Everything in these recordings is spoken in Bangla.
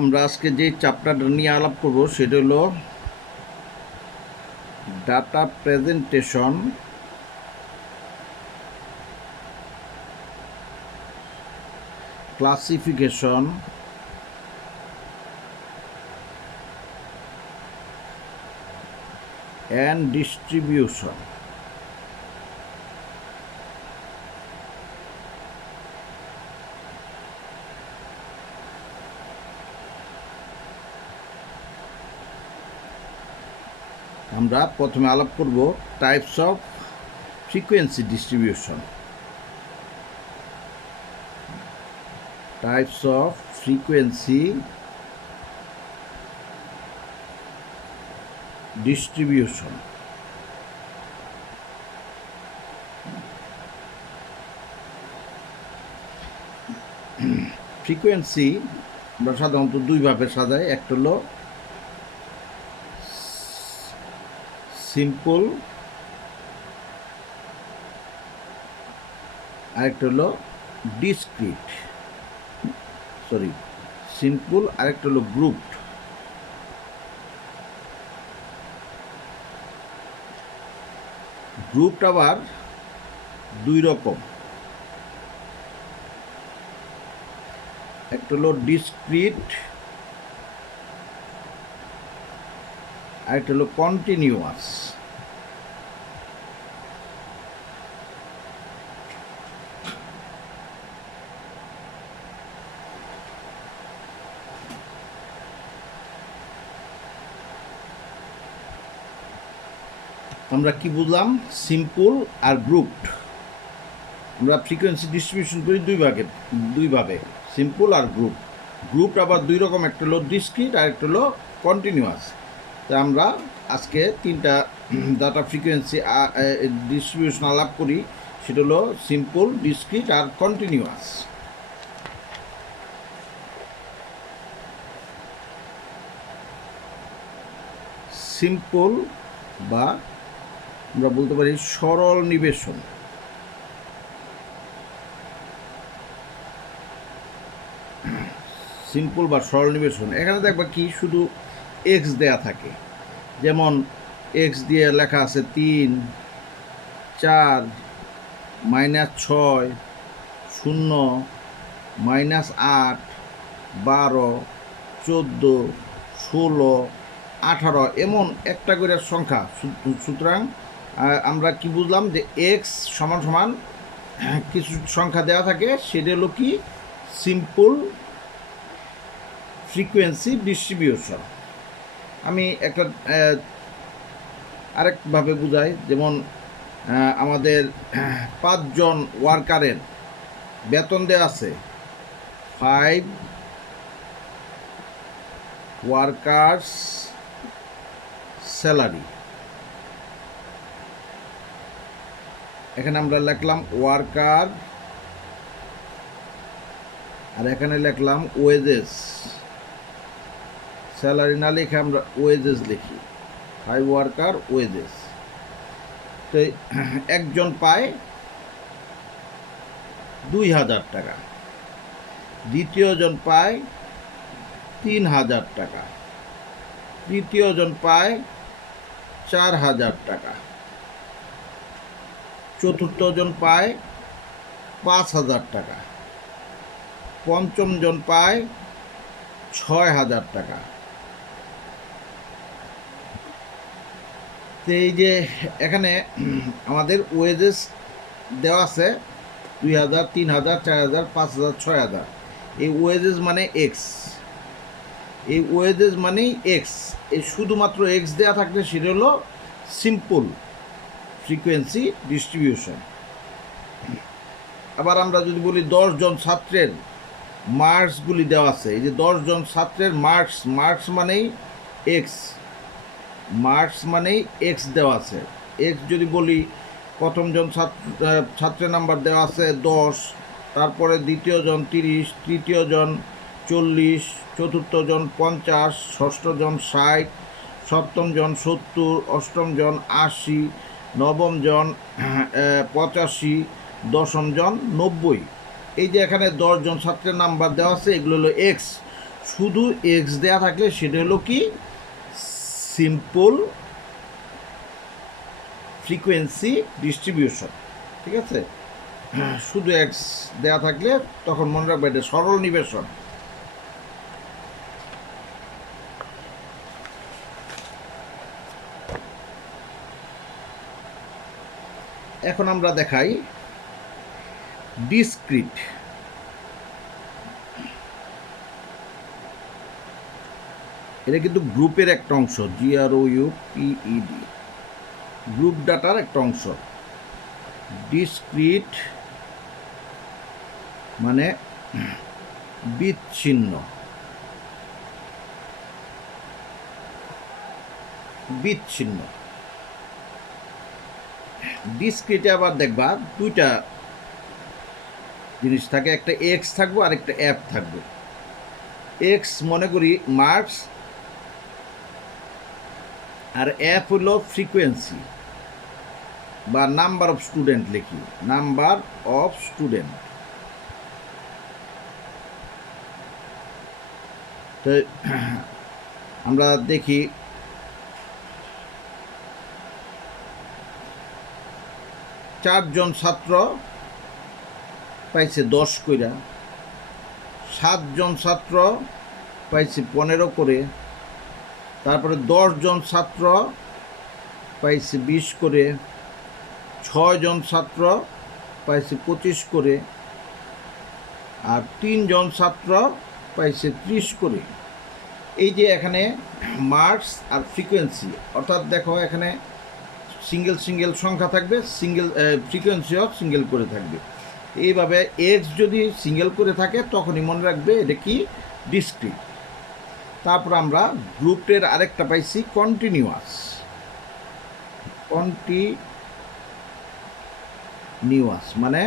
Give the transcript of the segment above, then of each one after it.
আমরা আজকে যে চ্যাপ্টারটা নিয়ে আলাপ করব সেটা হলো data presentation, classification and distribution. আমরা প্রথমে আলাপ করব types of frequency distribution. Types of frequency distribution. Frequency আমরা সাধারণত দুইভাবে সাজাই, একটা হলো সিম্পল, আরেকটা হলো ডিসক্রিট, সিম্পল, আরেকটা হলো গ্রুপড। গ্রুপড আবার দুই রকম, একটা হলো ডিসক্রিট, আরেকটা হলো কন্টিনিউয়াস। আমরা কি বুঝলাম? সিম্পল আর গ্রুপড। আমরা ফ্রিকোয়েন্সি ডিস্ট্রিবিউশন করি দুইভাবে, সিম্পল আর গ্রুপড আবার দুই রকম, একটা হলো ডিসক্রিট আর একটা হলো কন্টিনিউয়াস। তা আমরা আজকে তিনটা ডাটা ফ্রিকোয়েন্সি ডিস্ট্রিবিউশন আলাপ করি, সেটা হলো সিম্পল, ডিসক্রিট আর কন্টিনিউয়াস। সিম্পল বা আমরা বলতে পারি সরল নিবেশন। সিম্পল বা সরল নিবেশন, এখানে দেখবা কি শুধু এক্স দেয়া থাকে, যেমন এক্স দিয়ে লেখা আছে 3, 4, -6, 0, -8, 12, 14, 16, 18 এমন একটা করে সংখ্যা। সুতরাং আমরা কি বুঝলাম যে এক্স সমান সমান কিছু সংখ্যা দেওয়া থাকে, সেটা হলো কি সিম্পল ফ্রিকোয়েন্সি ডিস্ট্রিবিউশন। আমি একটা আরেকভাবে বুঝাই, যেমন আমাদের 5 জন ওয়ার্কারের বেতন দেওয়া আছে, 5 ওয়ার্কার্স স্যালারি। এখানে আমরা লিখলাম ওয়ার্কার আর এখানে লিখলাম ওয়েজেস। স্যালারি না লিখে আমরা ওয়েজেস লিখি, 5 ওয়ার্কার ওয়েজেস। তো একজন পায় 2000 টাকা, দ্বিতীয় জন পায় 3000 টাকা, তৃতীয় জন পায় 4000 টাকা, চতুর্থ জন পায় 5000 টাকা, পঞ্চম জন পায় 6000 টাকা। তো এই যে এখানে আমাদের ওয়েজেস দেওয়া আছে 2000, 3000, 4000, 5000, 6000। এই ওয়েজেস মানে এক্স, এই ওয়েজেস মানেই এক্স। এই শুধুমাত্র এক্স দেওয়া থাকলে সেটা হলো সিম্পল ফ্রিকোয়েন্সি ডিস্ট্রিবিউশন। আবার আমরা যদি বলি 10 জন ছাত্রের মার্কসগুলি দেওয়া আছে, এই যে 10 জন ছাত্রের মার্কস মানেই এক্স, মার্কস মানেই এক্স দেওয়া আছে। এক্স যদি বলি, প্রথম জন ছাত্রের নাম্বার দেওয়া আছে 10, তারপরে দ্বিতীয় জন 30, তৃতীয় জন 40, চতুর্থ জন 50, ষষ্ঠ জন 60, সপ্তম জন 70, অষ্টম জন 80, নবম জন 85, দশম জন 90। এই যে এখানে 10 জন ছাত্রের নাম্বার দেওয়া আছে, এগুলো হলো এক্স। শুধু এক্স দেয়া থাকলে সেটা হলো কি সিম্পল ফ্রিকোয়েন্সি ডিস্ট্রিবিউশন, ঠিক আছে। শুধু এক্স দেয়া থাকলে তখন মনে রাখবে এটা সরল নিবেশন। এখন আমরা দেখাই ডিসক্রিট। এটা কিন্তু গ্রুপের একটা অংশ, GROUPED, গ্রুপ ডাটার একটা অংশ। ডিসক্রিট মানে বিচ্ছিন্ন, বিচ্ছিন্ন। ডিসক্রিটে আবার দেখবা দুইটা জিনিস থাকে, একটা এক্স থাকবে আর একটা অ্যাপ থাকবে। এক্স মনে করি মার্কস, আর অ্যাপ হলো ফ্রিকোয়েন্সি বা নাম্বার অফ স্টুডেন্ট লিখি, নাম্বার অফ স্টুডেন্ট। তো আমরা দেখি চারজন ছাত্র পাইছে 10 কইরা, 7 জন ছাত্র পাইছে 15 করে, তারপরে 10 জন ছাত্র পাইছে 20 করে, 6 জন ছাত্র পাইছে 25 করে, আর 3 জন ছাত্র পাইছে 30 করে। এই যে এখানে মার্কস আর ফ্রিকোয়েন্সি, অর্থাৎ দেখো এখানে সিঙ্গেল সিঙ্গেল সংখ্যা থাকবে, সিঙ্গেল ফ্রিকোয়েন্সিও সিঙ্গেল করে থাকবে। এইভাবে এক্স যদি সিঙ্গেল করে থাকে তখনই মনে রাখবে এটা কি ডিসক্রিট। তারপর আমরা গ্রুপের আরেকটা পাইছি কন্টিনিউয়াস। কন্টিনিউয়াস মানে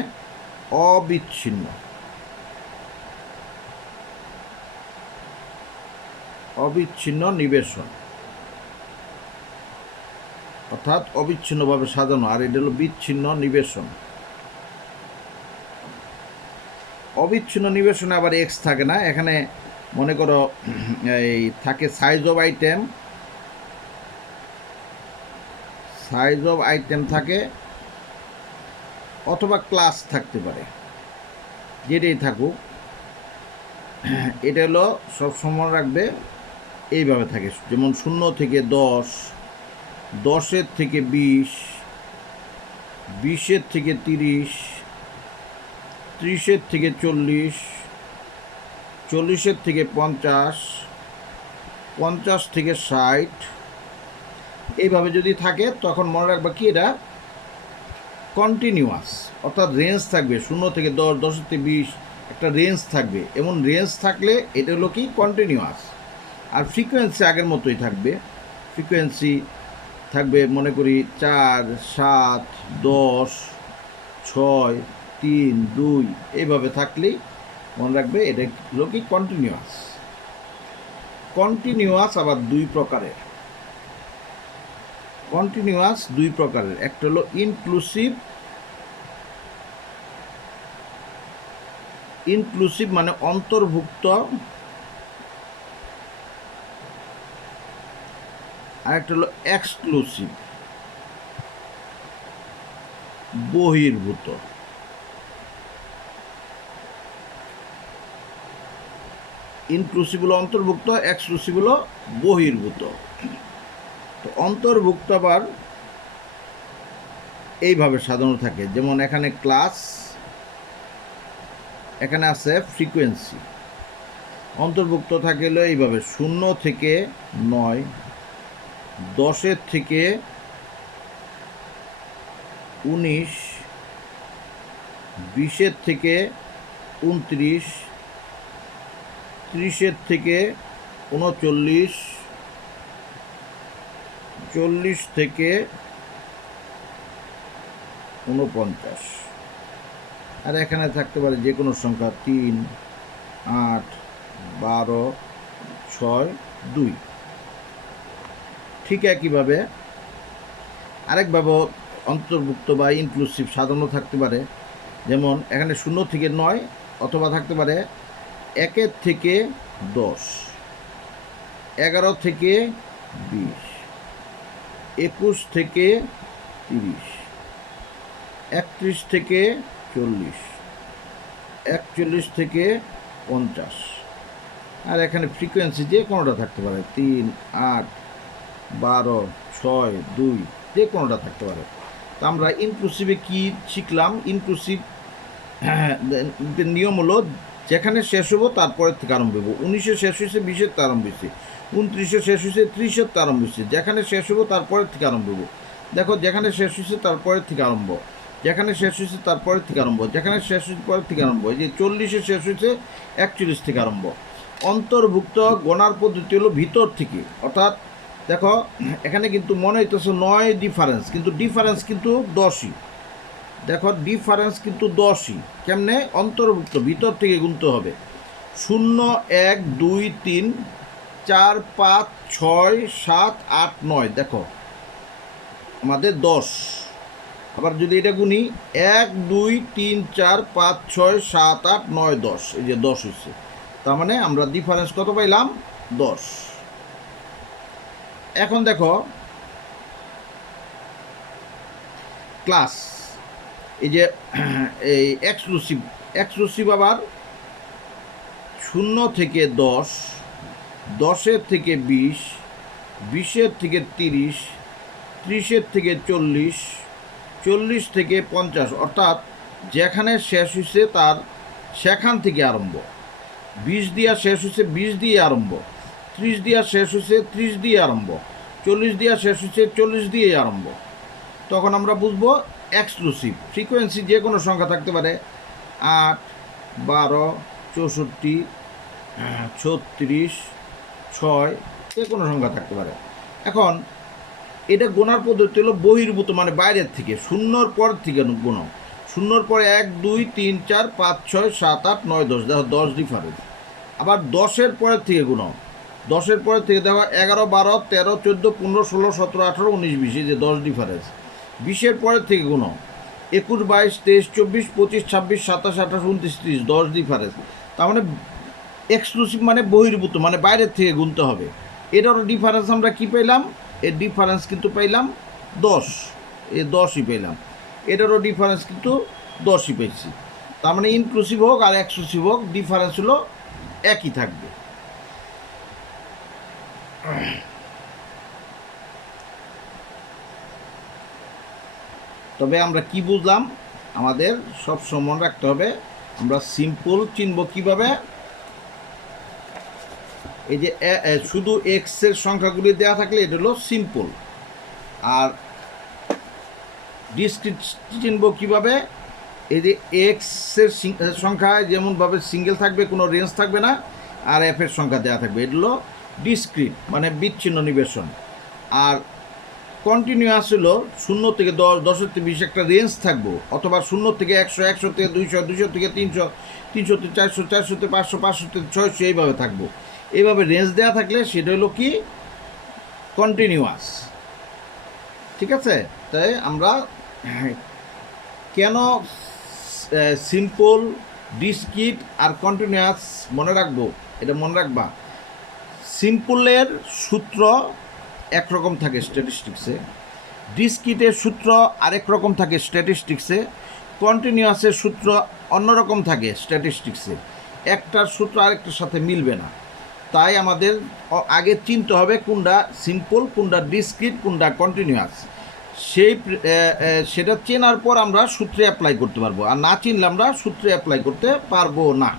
অবিচ্ছিন্ন, অবিচ্ছিন্ন নিবেশন, অর্থাৎ অবিচ্ছিন্নভাবে সাজানো, আর এটা হলো বিচ্ছিন্ন নিবেশন। অবিচ্ছিন্ন নিবেশনে আবার এক্স থাকে না, এখানে মনে করো এই থাকে size of item, size of item থাকে, অথবা ক্লাস থাকতে পারে, যেটাই থাকুক। এটা হলো সবসময় রাখবে এইভাবে থাকে, যেমন 0 থেকে 10, 10-এর থেকে 20, 20-এর থেকে 30, 30-এর থেকে 40, 40-এর থেকে 50, 50 থেকে 60। এইভাবে যদি থাকে তখন মনে রাখবা কি এটা কন্টিনিউয়াস, অর্থাৎ রেঞ্জ থাকবে 0 থেকে 10, 10 থেকে 20, একটা রেঞ্জ থাকবে। এমন রেঞ্জ থাকলে এটা হলো কি কন্টিনিউয়াস। আর ফ্রিকোয়েন্সি আগের মতোই থাকবে, ফ্রিকোয়েন্সি থাকবে মনে করি 4, 7, 10, 6, 3, 2 এইভাবে থাকলেই মনে রাখবে এটা হলো কি কন্টিনিউয়াস। কন্টিনিউয়াস আবার দুই প্রকারের, কন্টিনিউয়াস দুই প্রকারের, একটা হলো ইনক্লুসিভ, ইনক্লুসিভ মানে অন্তর্ভুক্ত, আর একটা হলো এক্সক্লুসিভ, বহির্ভূত। ইনক্লুসিভ হলো অন্তর্ভুক্ত, এক্সক্লুসিভ হলো বহির্ভূত। তো অন্তর্ভুক্ত আবার এইভাবে সাজানো থাকে, যেমন এখানে ক্লাস, এখানে আছে ফ্রিকোয়েন্সি। অন্তর্ভুক্ত থাকে হলো এইভাবে 0 থেকে 9, 10-এর থেকে 19, 20-এর থেকে 29, 30-এর থেকে 39, 40 থেকে 49। আর এখানে থাকতে পারে যে কোনো সংখ্যা 3, 8, 12, 6, 2। ঠিক একইভাবে আরেকভাবে অন্তর্ভুক্ত বা ইনক্লুসিভ সাজানো থাকতে পারে, যেমন এখানে 0 থেকে 9, অথবা থাকতে পারে 1 থেকে 10, 11 থেকে 20, 21 থেকে 30, 31 থেকে 40, 41 থেকে 50। আর এখানে ফ্রিকোয়েন্সি যে কোনোটা থাকতে পারে, 3, 8, 12, 6, 2, যে কোনোটা থাকতে পারে। তো আমরা ইনক্লুসিভে কি শিখলাম? ইনক্লুসিভ নিয়ম হলো যেখানে শেষ হবো তারপরের থেকে আরম্ভ হবো। 19-এ শেষ হয়েছে, 20-এর তে আরম্ভ হয়েছে, 29-এ শেষ হয়েছে, 30-এর তে আরম্ভ হয়েছে। যেখানে শেষ হবো তারপরের থেকে আরম্ভ হবো। দেখো, যেখানে শেষ হয়েছে তারপরের থেকে আরম্ভ, যেখানে শেষ হয়েছে তারপরের থেকে আরম্ভ, যেখানে শেষ হয়েছে পরের থেকে আরম্ভ। এই যে 40-এ শেষ হয়েছে, 41 থেকে আরম্ভ। অন্তর্ভুক্ত গণার পদ্ধতি হলো ভিতর থেকে, অর্থাৎ দেখো এখানে কিন্তু মনে হইতেছে 9 ডিফারেন্স, কিন্তু ডিফারেন্স কিন্তু 10ই। দেখো ডিফারেন্স কিন্তু 10ই। কেমনে? অন্তর্ভুক্ত ভিতর থেকে গুনতে হবে। 0, 1, 2, 3, 4, 5, 6, 7, 8, 9। দেখো আমাদের 10। আবার যদি এটা গুনি 1, 2, 3, 4, 5, 6, 7, 8, 9, 10, এই যে 10 হচ্ছে। তার মানে আমরা ডিফারেন্স কত পাইলাম? 10। এখন দেখো ক্লাস, এই যে এই এক্সক্লুসিভ আবার 0 থেকে 10, 10-এর থেকে 20, 20-এর থেকে 30, 30-এর থেকে 40, 40 থেকে 50, অর্থাৎ যেখানে শেষ হয়েছে তার সেখান থেকে আরম্ভ। 20 দিয়া শেষ হয়েছে, 20 দিয়ে আরম্ভ। 30 দিয়া শেষ হয়েছে, 30 দিয়ে আরম্ভ। 40 দিয়া শেষ হয়েছে, 40 দিয়ে আরম্ভ। তখন আমরা বুঝবো এক্সক্লুসিভ। ফ্রিকোয়েন্সি যে কোনো সংখ্যা থাকতে পারে, 8, 12, 64, 36, 6, যে কোনো সংখ্যা থাকতে পারে। এখন এটা গোনার পদ্ধতি হলো বহির্ভূত, মানে বাইরের থেকে, 0-র পর থেকে গোনা। 0-র পরে 1, 2, 3, 4, 5, 6, 7, 8, 9, 10। দেখো 10 ডিফারেন্স। আবার 10-এর পরের থেকে গুণ। 10-এর পরের থেকে দেখো 11, 12, 13, 14, 15, 16, 17, 18, 19, 20, এই যে 10 ডিফারেন্স। 20-এর পরের থেকে গুণ। 21, 22, 23, 24, 25, 26, 27, 28, 29, 30, 10 ডিফারেন্স। তার মানে এক্সক্লুসিভ মানে বহির্ভূত, মানে বাইরের থেকে গুনতে হবে। এটারও ডিফারেন্স আমরা কি পেলাম? এর ডিফারেন্স কিন্তু পাইলাম 10, এ 10ই পেলাম। এটারও ডিফারেন্স কিন্তু 10ই পেয়েছি। তার মানে ইনক্লুসিভ হোক আর এক্সক্লুসিভ হোক, ডিফারেন্স হলো একই থাকবে। তবে আমরা কি বুঝলাম? আমাদের সব সময় রাখতে হবে, আমরা সিম্পল চিনব কিভাবে? এই যে শুধু এক্সের সংখ্যাগুলি দেওয়া থাকলে এটা হলো সিম্পল। আর ডিসক্রিট চিনব কিভাবে? এই যে এক্সের সংখ্যা যেমনভাবে সিঙ্গেল থাকবে, কোনো রেঞ্জ থাকবে না, আর এফের সংখ্যা দেওয়া থাকবে, এটা হলো ডিসক্রিট, মানে বিচ্ছিন্ন নিবেশন। আর কন্টিনিউয়াস হলো 0 থেকে 10, 10-এর থেকে 20 একটা রেঞ্জ থাকবো, অথবা 0 থেকে 100, 100 থেকে 200, 200 থেকে 300, 300 থেকে 400, 400 থেকে 500, 500 থেকে 600, এইভাবে থাকবো। এইভাবে রেঞ্জ দেওয়া থাকলে সেটা হলো কি? কন্টিনিউয়াস। ঠিক আছে? তাই আমরা কেন সিম্পল, ডিসক্রিট আর কন্টিনিউয়াস মনে রাখবো? এটা মনে রাখবা, সিম্পলের সূত্র একরকম থাকে স্ট্যাটিস্টিক্সে, ডিসক্রিটের সূত্র আরেক রকম থাকে স্ট্যাটিস্টিক্সে, কন্টিনিউয়াসের সূত্র অন্যরকম থাকে স্ট্যাটিস্টিক্সে। একটার সূত্র আরেকটার সাথে মিলবে না। তাই আমাদের আগে চিনতে হবে কোনটা সিম্পল, কোনটা ডিসক্রিট, কোনটা কন্টিনিউয়াস। সেটা চেনার পর আমরা সূত্রে অ্যাপ্লাই করতে পারবো, আর না চিনলে আমরা সূত্রে অ্যাপ্লাই করতে পারবো না।